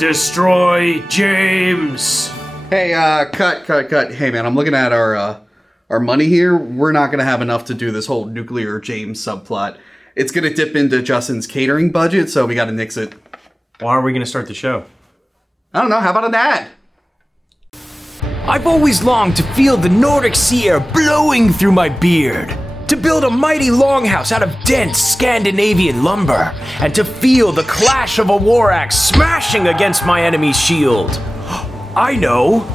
Destroy James! Hey, cut. Hey, man, I'm looking at our money here. We're not gonna have enough to do this whole nuclear James subplot. It's gonna dip into Justin's catering budget, so we gotta nix it. Why are we gonna start the show? I don't know, how about an ad? I've always longed to feel the Nordic sea air blowing through my beard, to build a mighty longhouse out of dense Scandinavian lumber, and to feel the clash of a war axe smashing against my enemy's shield. I know!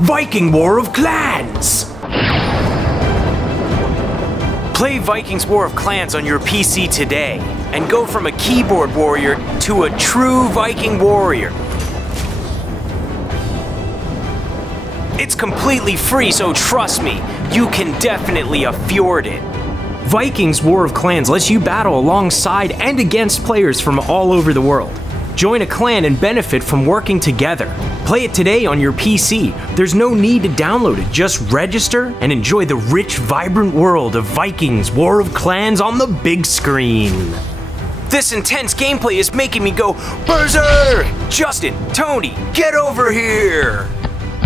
Viking War of Clans! Play Vikings War of Clans on your PC today, and go from a keyboard warrior to a true Viking warrior. It's completely free, so trust me, you can definitely afford it. Vikings War of Clans lets you battle alongside and against players from all over the world. Join a clan and benefit from working together. Play it today on your PC. There's no need to download it, just register and enjoy the rich, vibrant world of Vikings War of Clans on the big screen. This intense gameplay is making me go berserk! Justin, Tony, get over here!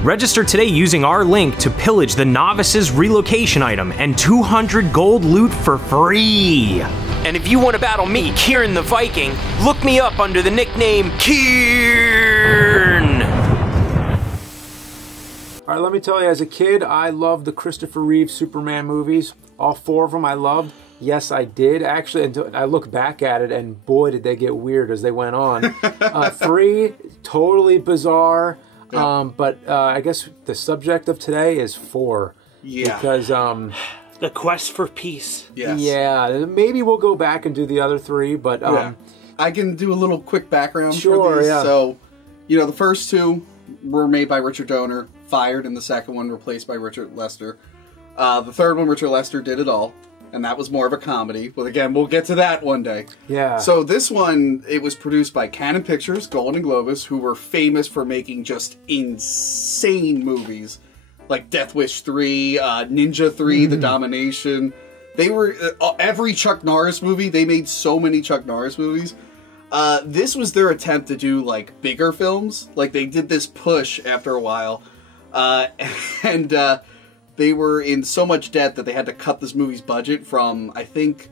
Register today using our link to pillage the Novice's relocation item and 200 gold loot for free. And if you want to battle me, Kieran the Viking, look me up under the nickname Kieran. All right, let me tell you, as a kid, I loved the Christopher Reeve Superman movies. All 4 of them I loved. Yes, I did, actually. And I look back at it, and boy, did they get weird as they went on. 3, totally bizarre. Yep. But I guess the subject of today is 4. Yeah. Because, The Quest for Peace. Yes. Yeah, maybe we'll go back and do the other 3, but... yeah. I can do a little quick background for these. Yeah. So, you know, the first 2 were made by Richard Donner, fired, and the second one replaced by Richard Lester. The third one, Richard Lester did it all, and that was more of a comedy. But again, we'll get to that one day. Yeah. So this one, it was produced by Canon Pictures, Golden Globus, who were famous for making just insane movies. Like Death Wish 3, Ninja 3, The Domination. They were, every Chuck Norris movie, they made so many Chuck Norris movies. This was their attempt to do, like, bigger films. Like, they did this push after a while. And they were in so much debt that they had to cut this movie's budget from, I think,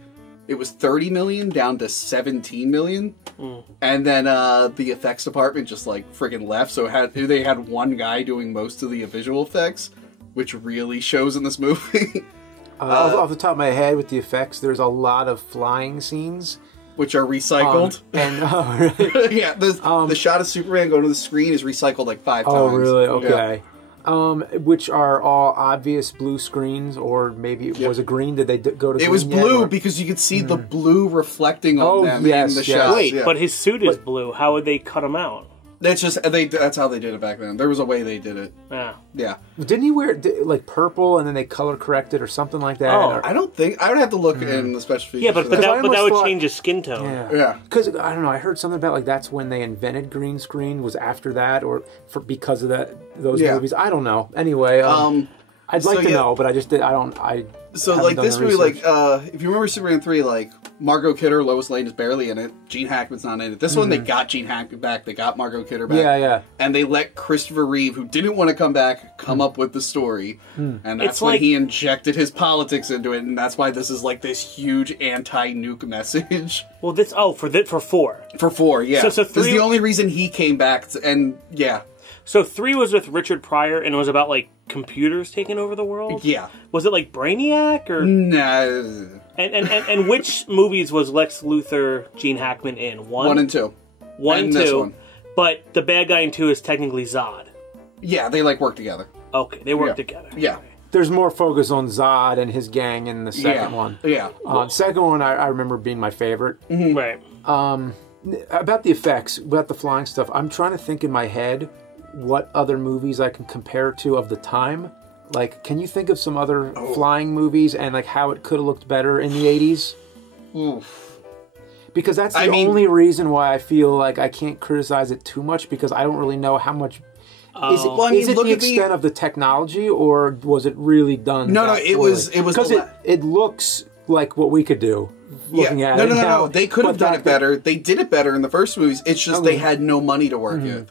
it was $30 million down to $17 million. And then the effects department just, like, friggin' left. So they had one guy doing most of the visual effects, which really shows in this movie. Off the top of my head, with the effects, there's a lot of flying scenes. Which are recycled. Really? Yeah, the shot of Superman going to the screen is recycled like 5 times. Oh, really? Okay. Yeah. Which are all obvious blue screens, or maybe it was a green. Did they go to green? It was blue yet, because you could see the blue reflecting on them in the shots. Wait, but his suit is blue. How would they cut him out? That's just that's how they did it back then. There was a way they did it. Yeah. Yeah. Didn't he wear like purple and then they color corrected or something like that? Oh. I don't think I would have to look in the special features. Yeah, but that would change his skin tone. Yeah. Because I don't know. I heard something about like that's when they invented green screen. Was after that or because of those movies? I don't know. Anyway, I'd like to know, but I just did. I don't. So like this movie, like if you remember Superman 3, like Margot Kidder, Lois Lane is barely in it. Gene Hackman's not in it. This one they got Gene Hackman back. They got Margot Kidder back. Yeah. And they let Christopher Reeve, who didn't want to come back, come up with the story. And that's when he injected his politics into it. And that's why this is like this huge anti-nuke message. Well, this for 4. For 4, yeah. So 3, this is the only reason he came back. And yeah. So 3 was with Richard Pryor, and it was about, like, computers taking over the world? Yeah. Was it, like, Brainiac, or...? Nah. And which movies was Lex Luthor, Gene Hackman in? 1 and 2. 1 and 2. This one. But the bad guy in 2 is technically Zod. Yeah, they, like, work together. Okay, they work together. Yeah. There's more focus on Zod and his gang in the second one. Yeah. The second one I remember being my favorite. Right. About the effects, about the flying stuff, I'm trying to think in my head what other movies I can compare to of the time. Like, can you think of some other flying movies and like how it could have looked better in the 80s? Oof. Because that's the only reason why I feel like I can't criticize it too much, because I don't really know how much... Is it the extent of the technology, or was it really done? No, it was because it looks like what we could do. looking at no, it. no, no, now. no. They could have done it better. They did it better in the first movies. It's just they had no money to work with.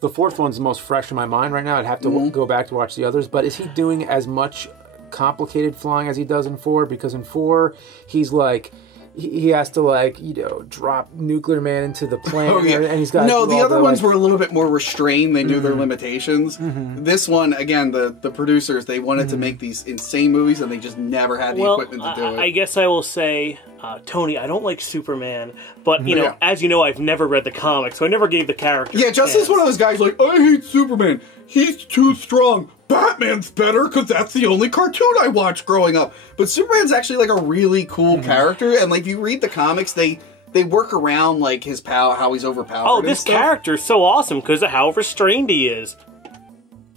The fourth one's the most fresh in my mind right now. I'd have to go back to watch the others. But is he doing as much complicated flying as he does in 4? Because in 4, he's like... He has to, like, you know, drop Nuclear Man into the plane, and he's got... No, the other ones were a little bit more restrained. They knew their limitations. This one, again, the producers, they wanted to make these insane movies, and they just never had the equipment to do it. I guess I will say, Tony, I don't like Superman, but, you know, as you know, I've never read the comics, so I never gave the character Yeah, Justin's one of those guys like, I hate Superman. He's too strong. Batman's better because that's the only cartoon I watched growing up. But Superman's actually like a really cool character, and like if you read the comics, they work around like his power, how he's overpowered. Oh, this character's so awesome because of how restrained he is.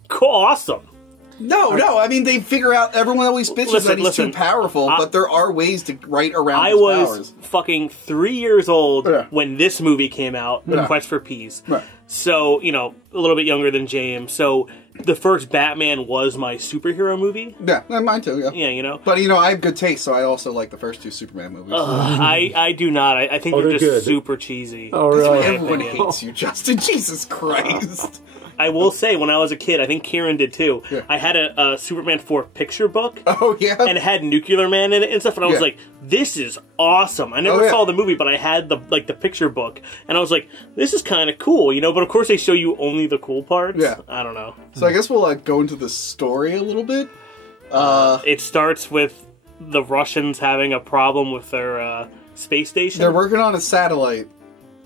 Cool, awesome. No, I mean they figure out everyone always bitches that he's too powerful, but there are ways to write around his powers. I was fucking 3 years old when this movie came out, The Quest for Peace. Right. So, you know, a little bit younger than James. So, the first Batman was my superhero movie. Yeah, mine too, yeah. Yeah, you know. But, you know, I have good taste, so I also like the first 2 Superman movies. I do not. I think they're just good. super cheesy. Oh, really? Everyone hates you, Justin. Jesus Christ. I will say, when I was a kid, I think Kieran did too, I had a Superman 4 picture book. Oh, yeah? And it had Nuclear Man in it and stuff, and I was like, this is awesome. I never saw the movie, but I had the picture book, and I was like, this is kind of cool, you know? But of course they show you only the cool parts. Yeah. I don't know. So I guess we'll go into the story a little bit. It starts with the Russians having a problem with their space station. They're working on a satellite,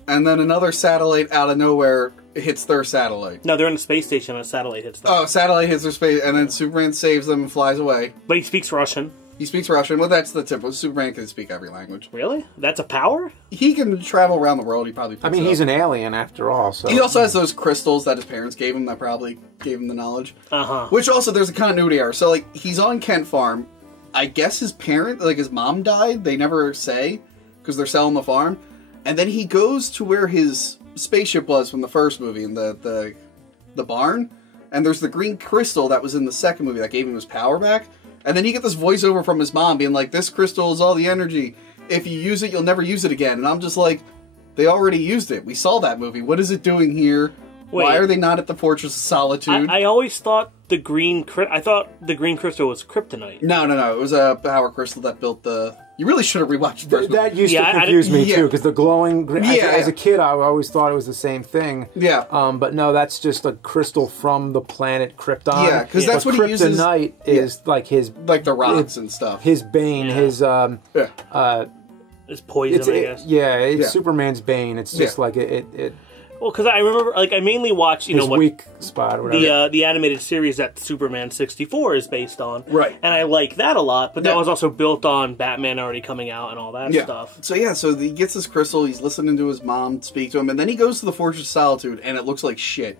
and then another satellite out of nowhere hits their satellite. No, they're in a space station and a satellite hits them. Oh, satellite hits their space, and then Superman saves them and flies away. But he speaks Russian. He speaks Russian. Well, that's the tip. Superman can speak every language. Really? That's a power? He can travel around the world. He probably picks I mean, it he's up. an alien after all, so... He also has those crystals that his parents gave him that probably gave him the knowledge. Uh-huh. Which also, there's a continuity error. So, like, he's on Kent Farm. I guess his parent, like, his mom died. They never say, because they're selling the farm. And then he goes to where his spaceship was from the first movie, in the barn. And there's the green crystal that was in the second movie that gave him his power back. And then you get this voiceover from his mom being like, this crystal is all the energy. If you use it, you'll never use it again. And I'm just like, they already used it. We saw that movie. What is it doing here? Wait. Why are they not at the Fortress of Solitude? I always thought the green crystal was kryptonite. No. It was a power crystal that built the... You really should have rewatched the first movie. That used to confuse me, too, because the glowing... As a kid, I always thought it was the same thing. Yeah. But no, that's just a crystal from the planet Krypton. Yeah, because that's what he uses... Kryptonite is like his... Like the rocks and stuff. His bane, his... It's poison, I guess. It's Superman's bane. It's just like it well, because I remember, like, I mainly watched, you know, what weak spot or whatever. The animated series that Superman 64 is based on. Right. And I like that a lot, but that was also built on Batman already coming out and all that stuff. So he gets this crystal, he's listening to his mom speak to him, and then he goes to the Fortress of Solitude, and it looks like shit.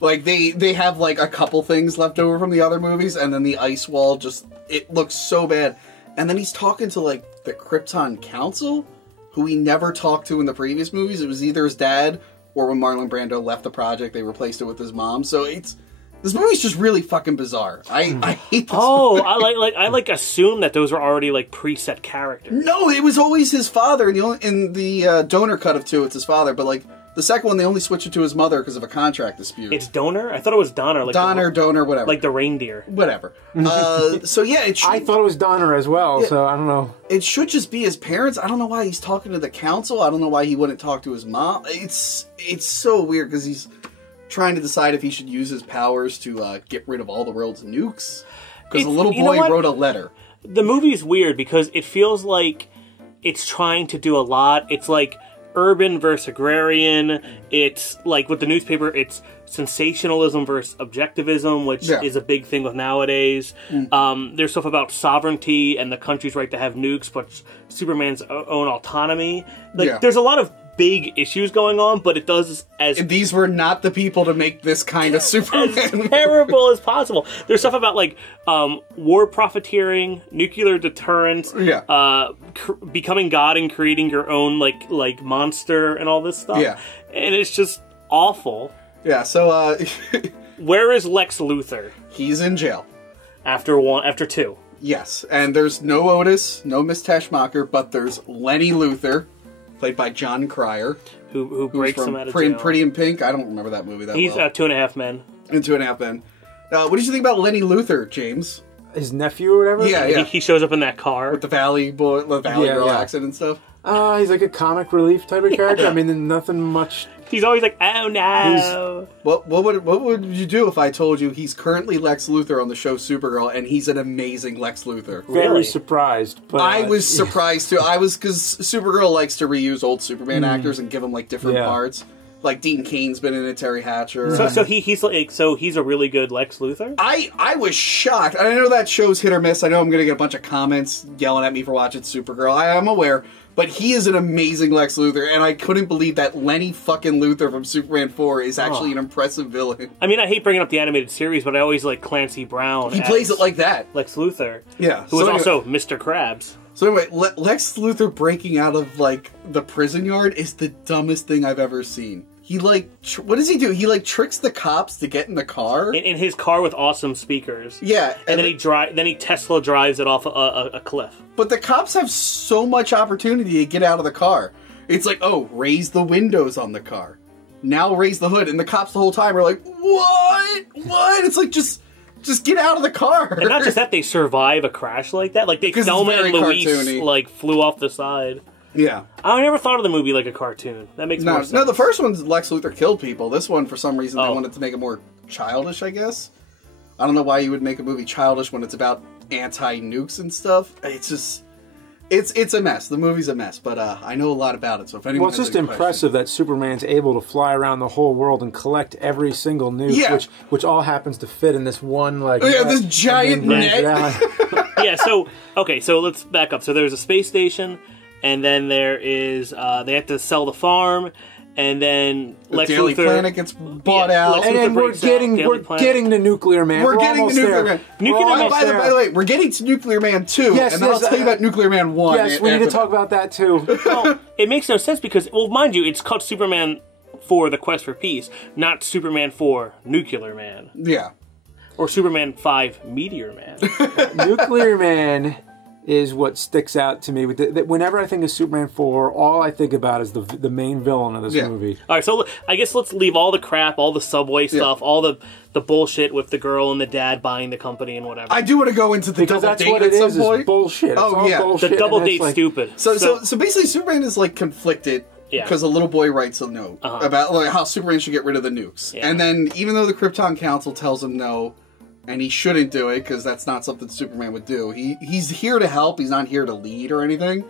Like, they have, like, a couple things left over from the other movies, and then the ice wall just, it looks so bad. And then he's talking to, like, the Krypton Council, who he never talked to in the previous movies. It was either his dad, or when Marlon Brando left the project, they replaced it with his mom. So this movie's just really fucking bizarre. I hate this movie. I assumed that those were already, like, preset characters. No, it was always his father. In the donor cut of 2, it's his father, but, like, the second one, they only switched it to his mother because of a contract dispute. It's Donor? I thought it was Donner. Like Donor, whatever. Like the reindeer. Whatever. So, yeah, it should... I thought it was Donner as well, so I don't know. It should just be his parents. I don't know why he's talking to the council. I don't know why he wouldn't talk to his mom. It's so weird because he's trying to decide if he should use his powers to get rid of all the world's nukes. Because a little boy wrote a letter. The movie's weird because it feels like it's trying to do a lot. It's like urban versus agrarian. It's like with the newspaper, it's sensationalism versus objectivism, which is a big thing with nowadays. There's stuff about sovereignty and the country's right to have nukes, but Superman's own autonomy. Like, there's a lot of big issues going on, but it does as These were not the people to make this kind of Superman. as terrible as possible. There's stuff about like war profiteering, nuclear deterrence, becoming God and creating your own like monster and all this stuff. Yeah. And it's just awful. Yeah, so Where is Lex Luthor he's in jail. after 2? Yes, and there's no Otis, no Miss Teschmacher, but there's Lenny Luthor, played by John Cryer, Who who's breaks him from out of jail. Pretty in Pink. I don't remember that movie that He's well. 2.5 Men. In 2.5 Men. What did you think about Lenny Luthor, James? His nephew or whatever? Yeah. He shows up in that car. With the Valley Girl accent and stuff. He's like a comic relief type of character. I mean, nothing much. He's always like, oh no. What would you do if I told you he's currently Lex Luthor on the show Supergirl, and he's an amazing Lex Luthor? Really? Very surprised. But I was surprised too. Because Supergirl likes to reuse old Superman actors and give them like different parts. Like Dean Cain's been in it, Terry Hatcher. So he's a really good Lex Luthor? I was shocked. I know that show's hit or miss. I know I'm going to get a bunch of comments yelling at me for watching Supergirl. I'm aware. But he is an amazing Lex Luthor, and I couldn't believe that Lenny fucking Luthor from Superman 4 is actually an impressive villain. I mean, I hate bringing up the animated series, but I always like Clancy Brown. He plays it like that. Lex Luthor. Yeah. Who is also Mr. Krabs. So anyway, Lex Luthor breaking out of, like, the prison yard is the dumbest thing I've ever seen. He, like, what does he do? He, like, tricks the cops to get in the car? In his car with awesome speakers. Yeah. And then he Tesla drives it off a cliff. But the cops have so much opportunity to get out of the car. It's like, oh, raise the windows on the car. Now raise the hood. And the cops the whole time are like, what? What? It's like, just get out of the car. And not just that, they survive a crash like that. Like, Thelma and Louise, cartoony. like, flew off the side. Yeah. I never thought of the movie like a cartoon. That makes more sense. No, the first one's Lex Luthor killed people. This one, for some reason, they wanted to make it more childish, I guess. I don't know why you would make a movie childish when it's about anti-nukes and stuff. It's just... It's a mess. The movie's a mess, but I know a lot about it, so if anyone Well, it's just impressive that Superman's able to fly around the whole world and collect every single nuke, which all happens to fit in this one, like... this giant net! Yeah, so let's back up. So there's a space station, and then there is, they have to sell the farm, and then Lex Daily Luthor... Planet gets bought out. And we're getting the Nuclear Man. We're getting the Nuclear Man. By the way, we're getting to Nuclear Man 2, and then I'll tell you about Nuclear Man 1. Yes, we need to talk about that too. Well, it makes no sense because, well, mind you, it's called Superman 4: The Quest for Peace, not Superman 4: Nuclear Man. Yeah. Or Superman 5: Meteor Man. Nuclear Man is what sticks out to me. Whenever I think of Superman 4, all I think about is the main villain of this movie. All right, so I guess let's leave all the crap, all the subway stuff, all the bullshit with the girl and the dad buying the company and whatever. I do want to go into the double date what at some point. Is bullshit. It's all bullshit. The double date's like, stupid. So basically, Superman is like conflicted. Because a little boy writes a note about like, how Superman should get rid of the nukes. Yeah. And then, even though the Krypton Council tells him no, and he shouldn't do it because that's not something Superman would do, he's here to help, he's not here to lead or anything.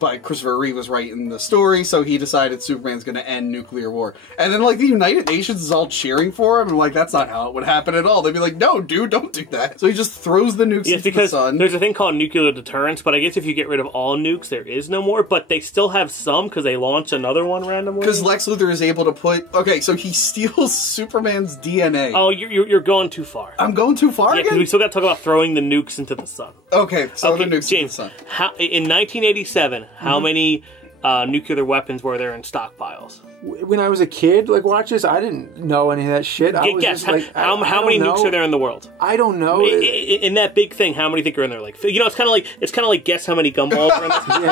But Christopher Reeve was writing the story, so he decided Superman's going to end nuclear war. And then, like, the United Nations is all cheering for him, and like, that's not how it would happen at all. They'd be like, no, dude, don't do that. So he just throws the nukes into the sun. There's a thing called nuclear deterrence, but I guess if you get rid of all nukes, there is no more, but they still have some because they launch another one randomly. Because Lex Luthor is able to put... Okay, so he steals Superman's DNA. Oh, you're going too far. I'm going too far again? Because we still got to talk about throwing the nukes into the sun. Okay, so the nukes James, into the sun. In 1987, how many nuclear weapons were there in stockpiles? When I was a kid, like, watch this, I didn't know any of that shit. Guess, how many nukes are there in the world? I don't know. In that big thing, how many think are in there? Like, it's kind of like guess how many gumballs are in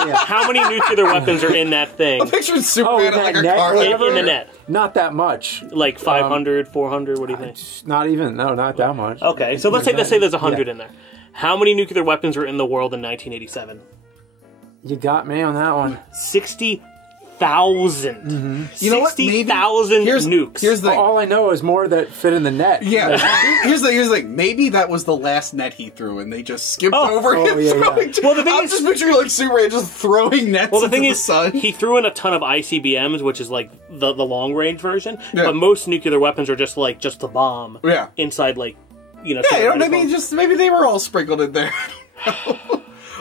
this. How many nuclear weapons are in that thing? I'm picturing Superman in like a car. In the net. Not that much. Like 500, 400, what do you think? Not even, no, not that much. Okay, so let's say there's 100 in there. How many nuclear weapons were in the world in 1987? You got me on that one. 60,000. You know what? 60,000 nukes. Here's the thing. All I know is more that fit in the net. Yeah. Here's the thing. Maybe that was the last net he threw, and they just skipped over him. Well, the thing I'm just picturing like Superman just throwing nets into the sun. He threw in a ton of ICBMs, which is like the long range version. Yeah. But most nuclear weapons are just the bomb. Yeah. Inside maybe they were all sprinkled in there.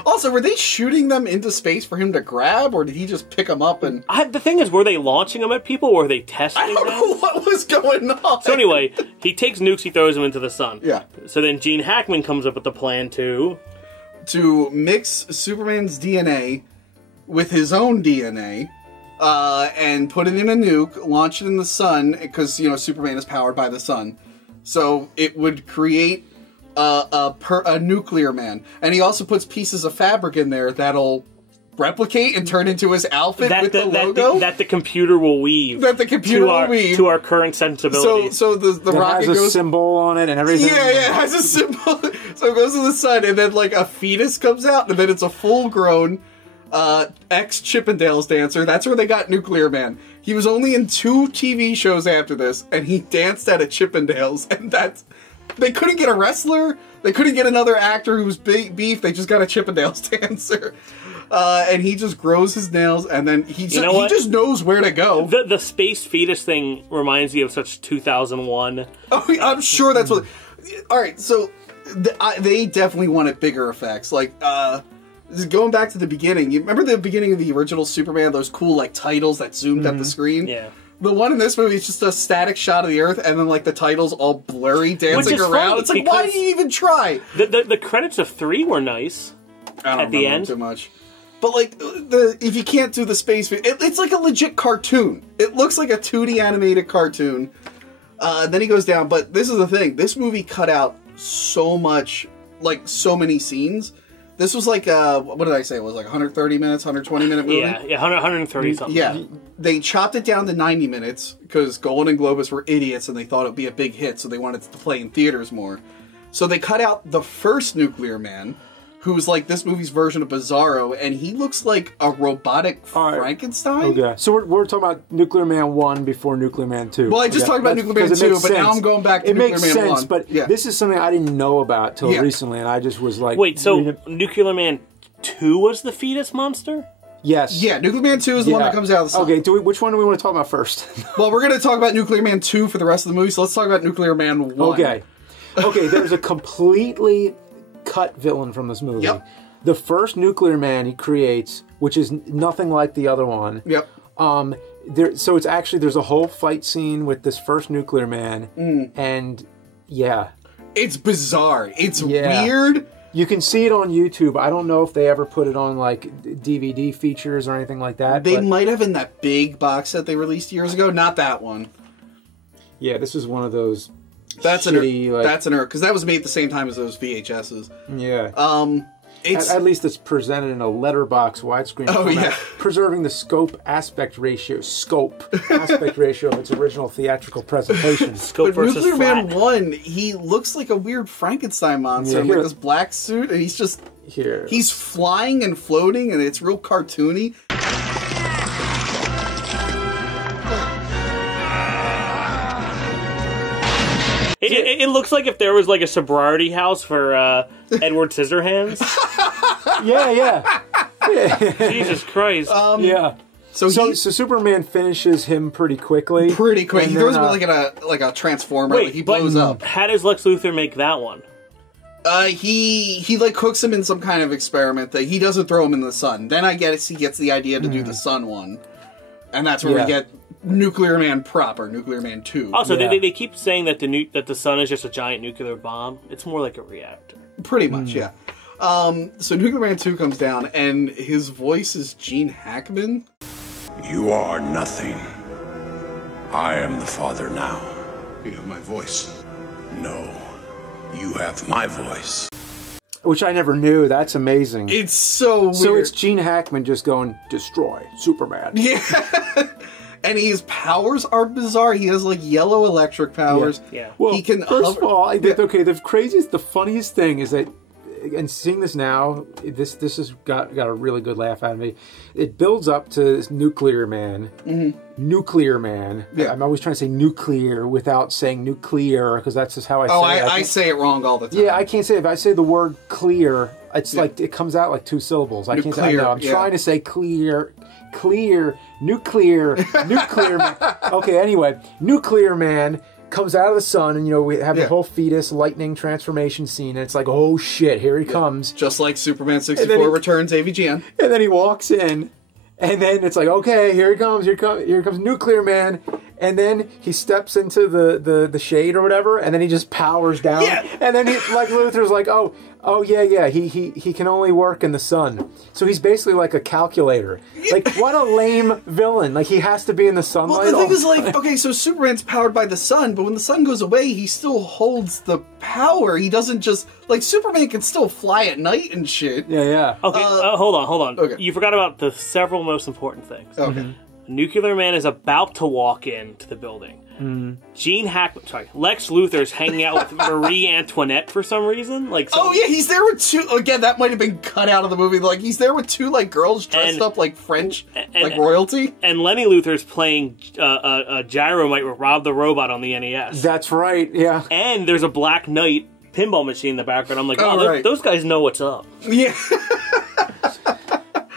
Also, were they shooting them into space for him to grab, or did he just pick them up and... The thing is, were they launching them at people, or were they testing I don't them? know what was going on. So anyway, he takes nukes, he throws them into the sun. Yeah. So then Gene Hackman comes up with the plan to mix Superman's DNA with his own DNA, and put it in a nuke, launch it in the sun, because, you know, Superman is powered by the sun. So it would create a nuclear man. And he also puts pieces of fabric in there that'll replicate and turn into his outfit with the logo. That the computer will weave. That the computer will weave. To our current sensibilities. So the rocket has goes... a symbol on it and everything. Yeah, it has a symbol. So it goes to the sun, and then, like, a fetus comes out, and then it's a full-grown ex-Chippendales dancer. That's where they got Nuclear Man. He was only in 2 TV shows after this, and he danced at a Chippendales, and that's... They couldn't get a wrestler. They couldn't get another actor who was beef. They just got a Chippendales dancer. And he just grows his nails, and then he just knows where to go. The space fetus thing reminds me of such 2001. Oh, I'm sure that's what... Alright, so they definitely wanted bigger effects. Like, going back to the beginning, you remember the beginning of the original Superman, those cool, like, titles that zoomed up the screen? Yeah. The one in this movie is just a static shot of the Earth, and then, like, the titles all blurry, dancing around. Funny, it's like, why did you even try? The credits of 3 were nice. I don't at the end too much. But, like, if you can't do the space... It's like a legit cartoon. It looks like a 2D animated cartoon. Then he goes down, but this is the thing. This movie cut out so much, like, so many scenes. This was like, what did I say? It was like 130 minutes, 120-minute movie? Yeah, 130 something. Yeah. They chopped it down to 90 minutes because Golden Globus were idiots and they thought it would be a big hit, so they wanted it to play in theaters more. So they cut out the first Nuclear Man, who's like this movie's version of Bizarro, and he looks like a robotic Frankenstein. Okay. So we're talking about Nuclear Man 1 before Nuclear Man 2. Well, I just talked about Nuclear Man 2, but now I'm going back to Nuclear Man 1. But this is something I didn't know about till recently, and I just was like... Wait, so Nuclear Man 2 was the fetus monster? Yes. Yeah, Nuclear Man 2 is the one that comes out of the sun. Okay, which one do we want to talk about first? Well, we're going to talk about Nuclear Man 2 for the rest of the movie, so let's talk about Nuclear Man 1. Okay, there's a completely cut villain from this movie. Yep. The first Nuclear Man he creates, which is nothing like the other one. Yep. So it's actually, there's a whole fight scene with this first Nuclear Man, and it's bizarre. It's weird. You can see it on YouTube. I don't know if they ever put it on, like, DVD features or anything like that. They might have in that big box set they released years ago. Not that one. Yeah, this is one of those that's shitty, that's an error, because that was made at the same time as those VHSs. Yeah. At least it's presented in a letterbox widescreen format, preserving the aspect ratio of its original theatrical presentation. Scope but versus Nuclear flat. Man 1, he looks like a weird Frankenstein monster in like this black suit, and he's just... He's flying and floating, and it's real cartoony. It looks like if there was like a sorority house for Edward Scissorhands. Yeah. Jesus Christ. So Superman finishes him pretty quickly. He throws him like a transformer. Wait, like he blows up. How does Lex Luthor make that one? He like hooks him in some kind of experiment that he doesn't throw him in the sun. Then I guess he gets the idea to do the sun one. And that's where we get Nuclear Man proper, Nuclear Man 2. Also, they keep saying that the sun is just a giant nuclear bomb. It's more like a reactor. Pretty much, yeah. So Nuclear Man 2 comes down, and his voice is Gene Hackman. You are nothing. I am the father now. You have my voice. No, you have my voice. Which I never knew. That's amazing. It's so weird. So it's Gene Hackman just going, destroy Superman. Yeah. And his powers are bizarre. He has like yellow electric powers. Yeah. Well, he can first of all, the funniest thing is that, and seeing this now, this has got a really good laugh out of me. It builds up to this Nuclear Man. Nuclear Man. Yeah. I'm always trying to say nuclear without saying nuclear, because that's just how I say it. I say it wrong all the time. Yeah, I can't say it. If I say the word clear, it's like it comes out like 2 syllables. I can't say it. I'm trying to say clear, nuclear man. Okay, anyway, Nuclear Man comes out of the sun, and, you know, we have the Yeah. whole fetus lightning transformation scene, and it's like, oh shit, here he comes. Just like Superman And then 64 he- Returns AVGN. And then he walks in, and then it's like, okay, here comes Nuclear Man. And then he steps into the shade or whatever, and then he just powers down. Yeah. And then like Luthor's like, oh yeah, he can only work in the sun. So he's basically like a calculator. Like, what a lame villain. Like, he has to be in the sunlight. Well, the thing all is, the like, time. okay, so Superman's powered by the sun, but when the sun goes away, he still holds the power. He doesn't just, like, Superman can still fly at night and shit. Yeah. Okay, hold on. okay. You forgot about the several most important things. Okay. Nuclear Man is about to walk into the building. Lex Luthor's hanging out with Marie Antoinette for some reason. Like, Oh, yeah, he's there with two, again, that might have been cut out of the movie. Like, he's there with two, like, girls dressed And- up like French, like royalty. And Lenny Luthor's playing Gyromite with Rob the Robot on the NES. That's right, yeah. And there's a Black Knight pinball machine in the background. I'm like, Oh, wow, right. those guys know what's up. Yeah.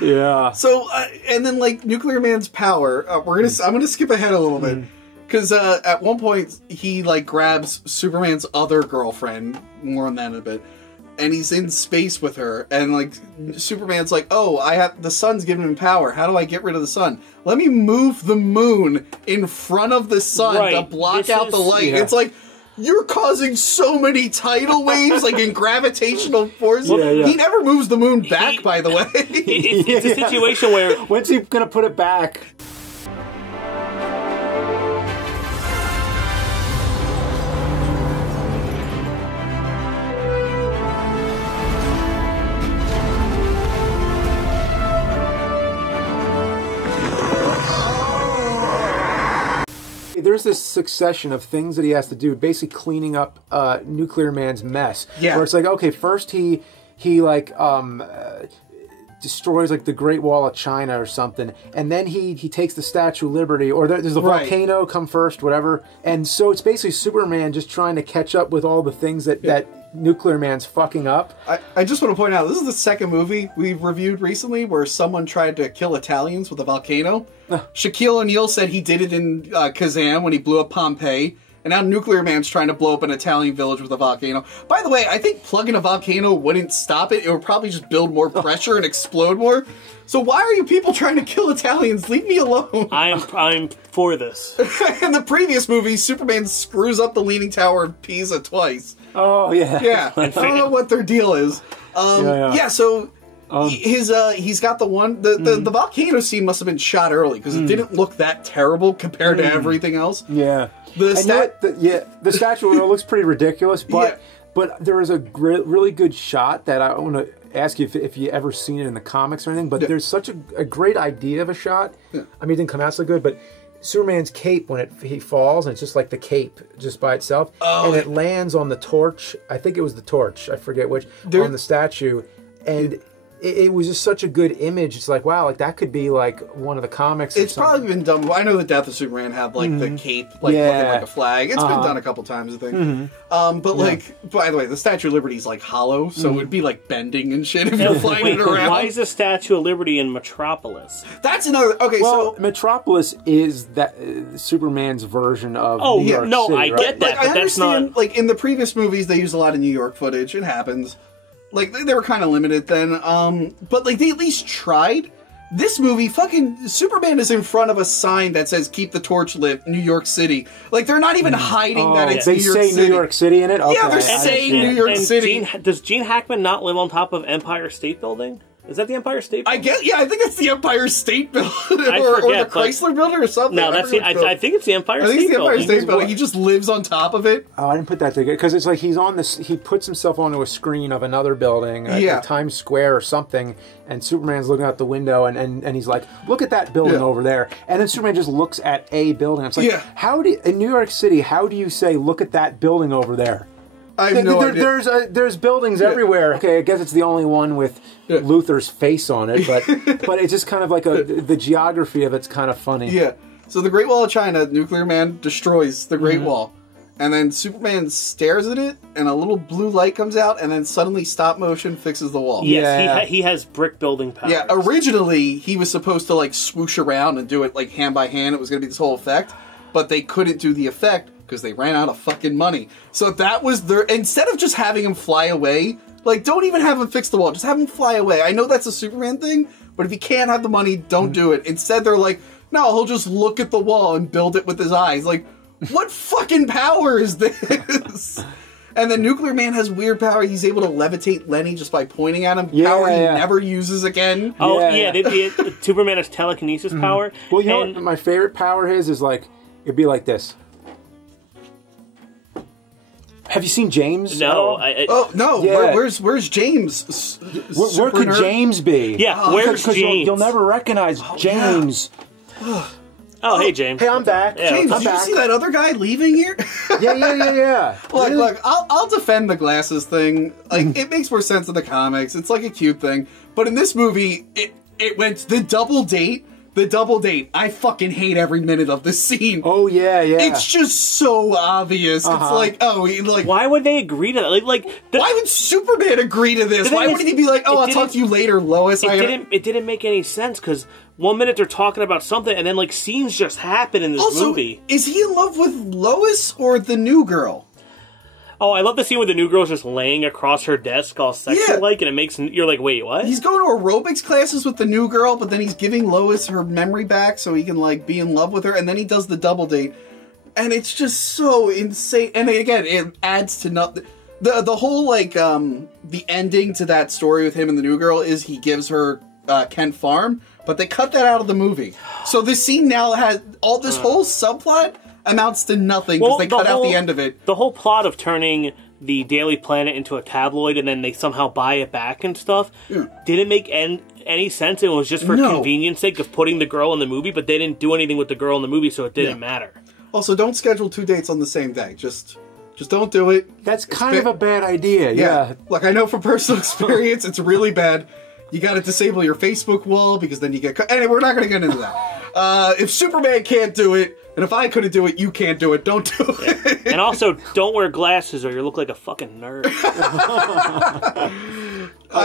Yeah. So, and then, like, Nuclear Man's power, I'm gonna skip ahead a little bit. Because at one point, he, like, grabs Superman's other girlfriend, more on that in a bit, and he's in space with her, and, like, Superman's like, oh, the sun's giving him power, how do I get rid of the sun? Let me move the moon in front of the sun to Right. block This out the is- light. Yeah. It's like, you're causing so many tidal waves, like, in gravitational force. Yeah, yeah. He never moves the moon back, by the way. It's a situation where When's he gonna put it back? There's this succession of things that he has to do, basically cleaning up Nuclear Man's mess. Yeah. Where it's like, okay, first he like destroys like the Great Wall of China or something, and then he takes the Statue of Liberty, or there's a Right. volcano come first, whatever. And so it's basically Superman just trying to catch up with all the things that Nuclear Man's fucking up. I just want to point out, this is the second movie we've reviewed recently where someone tried to kill Italians with a volcano. Shaquille O'Neal said he did it in Kazam when he blew up Pompeii. And now Nuclear Man's trying to blow up an Italian village with a volcano. By the way, I think plugging a volcano wouldn't stop it. It would probably just build more pressure and explode more. So why are you people trying to kill Italians? Leave me alone. I'm for this. In the previous movie, Superman screws up the Leaning Tower of Pisa twice. Oh yeah. Yeah, I don't know what their deal is. Yeah. So he's got the volcano scene must have been shot early because it didn't look that terrible compared to everything else. Yeah. The And the statue looks pretty ridiculous, but there is a really good shot that I want to ask you if you ever seen it in the comics or anything. But there's such a great idea of a shot. Yeah. I mean, it didn't come out so good, but Superman's cape when he falls, and it's just like the cape just by itself, and it lands on the torch. I think it was the torch. I forget which on the statue, and. It was just such a good image. It's like, wow, like that could be like one of the comics. It's probably been done. I know the Death of Superman had like the cape, like looking like a flag. It's been done a couple times, I think. But like, by the way, the Statue of Liberty is like hollow, so it would be like bending and shit if you're flying it around. Why is the Statue of Liberty in Metropolis? That's another. Okay, Well, so Metropolis is that Superman's version of Oh, New York no, City, I right? get that. like, I but that's understand. not. Like in the previous movies, they used a lot of New York footage. It happens. Like they were kind of limited then. But like they at least tried. This movie, fucking Superman is in front of a sign that says "Keep the torch lit, New York City." Like they're not even hiding that it's They New York say City. New York City in it. Okay, Yeah, they're I saying understand. New York City. Does Gene Hackman not live on top of Empire State Building? Is that the Empire State I Building? guess, yeah, I think it's the Empire State Building or the forget, but- Chrysler Building or something. No, that's the, I think it's the Empire I think State it's the Empire Building. State Building. He just lives on top of it. Oh, I didn't put that together because it's like he's on this. He puts himself onto a screen of another building, at Times Square or something, and Superman's looking out the window, and he's like, "Look at that building over there," and then Superman just looks at a building. It's like, how do in New York City? How do you say, "Look at that building over there"? I have no idea. There's buildings everywhere. Okay, I guess it's the only one with Luthor's face on it, but it's just kind of like the geography of it's kind of funny. Yeah. So the Great Wall of China, Nuclear Man destroys the Great Wall. And then Superman stares at it, and a little blue light comes out, and then suddenly stop motion fixes the wall. Yes, he has brick building powers. Yeah, originally he was supposed to like swoosh around and do it like hand by hand. It was going to be this whole effect, but they couldn't do the effect because they ran out of fucking money. So that was their... Instead of just having him fly away, like, don't even have him fix the wall. Just have him fly away. I know that's a Superman thing, but if he can't have the money, don't do it. Instead, they're like, no, he'll just look at the wall and build it with his eyes. Like, what fucking power is this? And then Nuclear Man has weird power. He's able to levitate Lenny just by pointing at him. Power he never uses again. Oh, Superman has telekinesis power. Well, you know what my favorite power is like, it'd be like this. Have you seen James? No. No. Yeah. Where's James? Where could James be? Yeah, where's James? You'll never recognize James. Yeah. Oh, hey, James. Hey, I'm back. Yeah, James, did you see that other guy leaving here? Yeah. Look, I'll defend the glasses thing. Like, it makes more sense in the comics. It's like a cute thing. But in this movie, it went the double date. I fucking hate every minute of this scene. Oh, yeah. It's just so obvious. It's like, why would they agree to that? Why would Superman agree to this? Why wouldn't he be like, I'll talk to you later, Lois? It didn't make any sense, because 1 minute they're talking about something, and then, like, scenes just happen in this movie. Is he in love with Lois or the new girl? Oh, I love the scene where the new girl's just laying across her desk all sexy-like, and it makes... You're like, wait, what? He's going to aerobics classes with the new girl, but then he's giving Lois her memory back so he can, like, be in love with her, and then he does the double date. And it's just so insane. And again, it adds to nothing. The whole, like, the ending to that story with him and the new girl is he gives her Kent Farm, but they cut that out of the movie. So this scene now has... All this whole subplot... amounts to nothing because they cut out the end of it. The whole plot of turning the Daily Planet into a tabloid and then they somehow buy it back and stuff didn't make any sense. It was just for convenience sake of putting the girl in the movie, but they didn't do anything with the girl in the movie, so it didn't matter. Also, don't schedule 2 dates on the same day. Just don't do it. That's kind of a bad idea. Yeah. Look, I know from personal experience, it's really bad. You got to disable your Facebook wall because then you get... Anyway, we're not going to get into that. If Superman can't do it, and if I couldn't do it, you can't do it. Don't do it. And also, don't wear glasses or you look like a fucking nerd.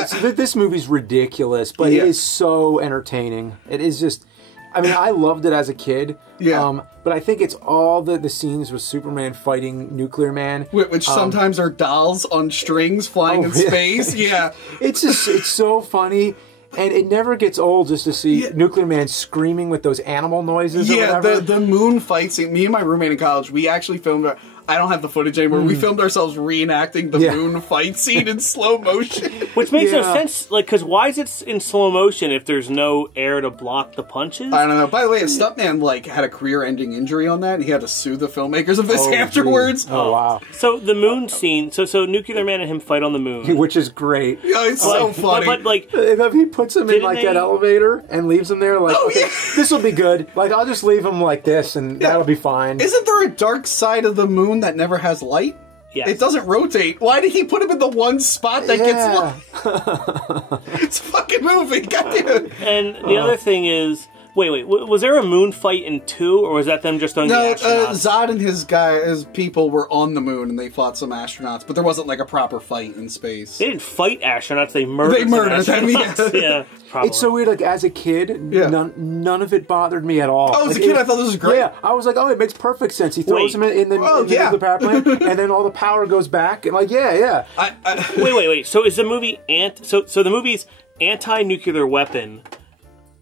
So this movie's ridiculous, but it is so entertaining. It is just... I mean, I loved it as a kid. Yeah. But I think it's all the scenes with Superman fighting Nuclear Man. Which sometimes are dolls on strings flying in space. Yeah. It's so funny. And it never gets old just to see Nuclear Man screaming with those animal noises or whatever. the moon fight scene. Me and my roommate in college, we actually filmed... I don't have the footage anymore. We filmed ourselves reenacting the moon fight scene in slow motion. Which makes no sense, like, because why is it in slow motion if there's no air to block the punches? I don't know. By the way, a stuntman, like, had a career-ending injury on that, and he had to sue the filmmakers of this afterwards. Oh, wow. So the moon scene, so Nuclear Man and him fight on the moon. Which is great. Yeah, it's so funny. But like... He puts him in, like, that elevator and leaves him there, like, this will be good. Like, I'll just leave him like this, and that'll be fine. Isn't there a dark side of the moon that never has light? Yes. It doesn't rotate. Why did he put him in the one spot that gets light? It's a fucking movie. Goddamn. And the other thing is... Wait, was there a moon fight in 2, or was that them just on the astronauts? Zod and his people were on the moon, and they fought some astronauts, but there wasn't, like, a proper fight in space. They didn't fight astronauts, they murdered them. Yeah, probably. It's so weird, like, as a kid, none of it bothered me at all. Oh, as a kid, I thought this was great. Yeah, I was like, it makes perfect sense. He throws him in the middle of the power plant, and then all the power goes back, and like, Wait, so is the movie... So the movie's anti-nuclear weapon...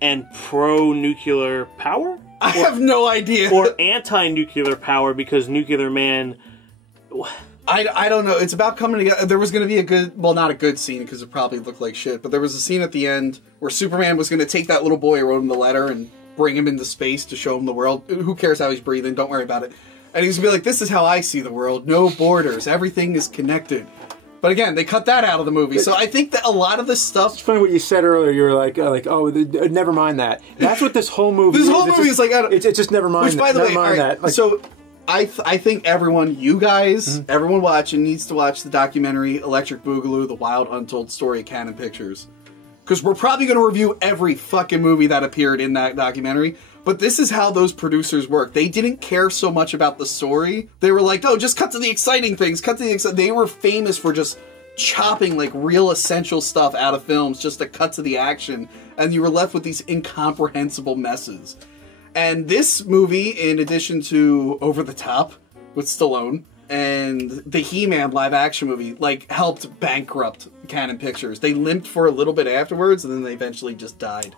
and pro-nuclear power? I have no idea. Or anti-nuclear power because Nuclear Man... I don't know. It's about coming together. There was going to be a good... Well, not a good scene because it probably looked like shit, but there was a scene at the end where Superman was going to take that little boy who wrote him the letter and bring him into space to show him the world. Who cares how he's breathing? Don't worry about it. And he's going to be like, this is how I see the world. No borders. Everything is connected. But again, they cut that out of the movie, so I think that a lot of this stuff... It's funny what you said earlier. You were like, never mind that. That's what this whole movie is. This whole movie is like... It's just never mind that. Which, by the way, like, so I think everyone, you guys, everyone watching, needs to watch the documentary Electric Boogaloo, The Wild Untold Story of Canon Pictures. Because we're probably going to review every fucking movie that appeared in that documentary. But this is how those producers work. They didn't care so much about the story. They were like, oh, just cut to the exciting things. They were famous for just chopping, like, real essential stuff out of films just to cut to the action. And you were left with these incomprehensible messes. And this movie, in addition to over the top, with Stallone. And the He-Man live-action movie, like, helped bankrupt Canon Pictures. They limped for a little bit afterwards, and then they eventually just died.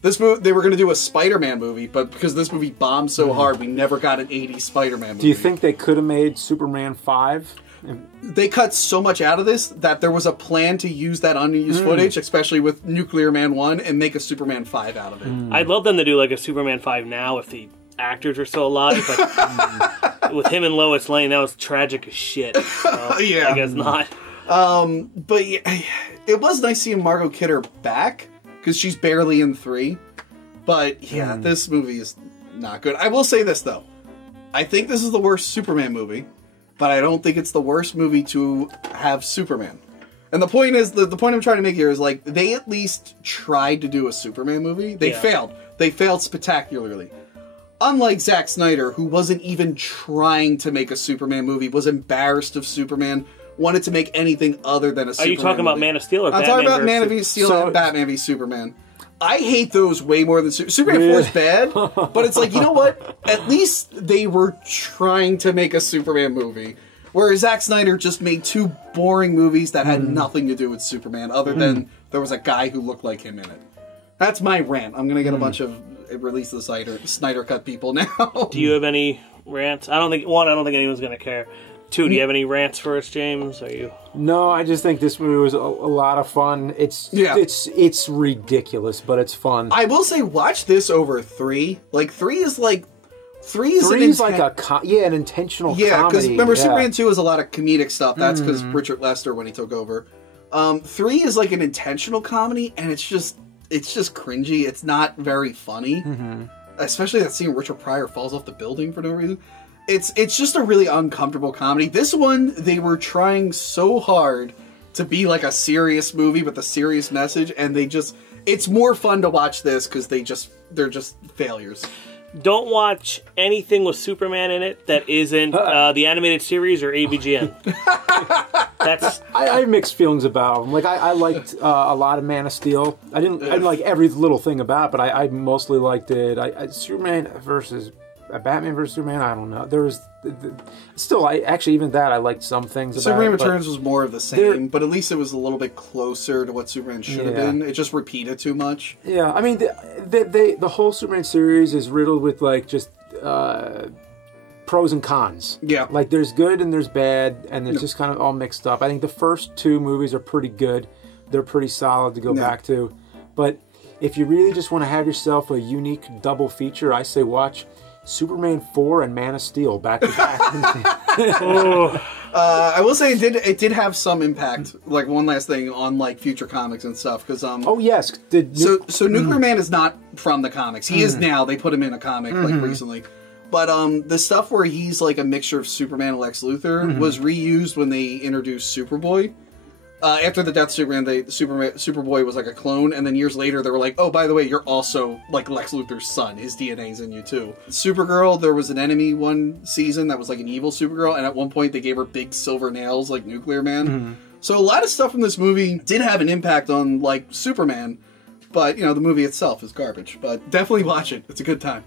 This movie, they were going to do a Spider-Man movie, but because this movie bombed so hard, we never got an 80s Spider-Man movie. Do you think they could have made Superman 5? They cut so much out of this that there was a plan to use that unused footage, especially with Nuclear Man 1, and make a Superman 5 out of it. I'd love them to do like a Superman 5 now if the actors are still alive, but with him and Lois Lane, that was tragic as shit. So Yeah. I guess not. But yeah, it was nice seeing Margot Kidder back, because she's barely in 3. But yeah, this movie is not good. I will say this, though. I think this is the worst Superman movie, but I don't think it's the worst movie to have Superman. And the point is, the point I'm trying to make here is, like, they at least tried to do a Superman movie. They failed. They failed spectacularly. Unlike Zack Snyder, who wasn't even trying to make a Superman movie, was embarrassed of Superman, wanted to make anything other than a Superman movie. Are you talking about Man of Steel or Batman? I'm talking about Man of Steel and Batman v Superman. I hate those way more than Superman 4 is bad, but it's like, you know what? At least they were trying to make a Superman movie. Whereas Zack Snyder just made 2 boring movies that had nothing to do with Superman, other than there was a guy who looked like him in it. That's my rant. I'm going to get a bunch of release the Snyder Cut people now. Do you have any rants? I don't think anyone's going to care. 2, do you have any rants for us, James? Are you? No, I just think this movie was a lot of fun. It's ridiculous, but it's fun. I will say, watch this over 3. Like, 3 is like... 3 is like an intentional comedy. Yeah, because remember, Superman 2 is a lot of comedic stuff. That's because Richard Lester, when he took over. 3 is like an intentional comedy, and it's just cringy. It's not very funny. Especially that scene where Richard Pryor falls off the building for no reason. It's just a really uncomfortable comedy. This one, they were trying so hard to be like a serious movie with a serious message, and it's more fun to watch this because they're just failures. Don't watch anything with Superman in it that isn't the animated series or AVGN. I have mixed feelings about them. Like I liked a lot of Man of Steel. I didn't like every little thing about it, but I mostly liked it. Batman versus Superman. I don't know. There was still. I liked some things. About Superman it, Returns was more of the same, but at least it was a little bit closer to what Superman should have been. It just repeated too much. Yeah, I mean, the whole Superman series is riddled with like just pros and cons. Yeah, like there's good and there's bad, and it's just kind of all mixed up. I think the first 2 movies are pretty good. They're pretty solid to go back to, but if you really just want to have yourself a unique double feature, I say watch Superman 4 and Man of Steel back to back. I will say it did have some impact. Like one last thing on like future comics and stuff because oh yes, so Nuclear Man is not from the comics. He is now. They put him in a comic like recently. But the stuff where he's like a mixture of Superman and Lex Luthor was reused when they introduced Superboy. After the death of Superman, Superboy was like a clone, and then years later they were like, oh, by the way, you're also like Lex Luthor's son. His DNA's in you too. Supergirl, there was an enemy one season that was like an evil Supergirl, and at one point they gave her big silver nails like Nuclear Man. So a lot of stuff from this movie did have an impact on like Superman, but you know, the movie itself is garbage. But definitely watch it. It's a good time.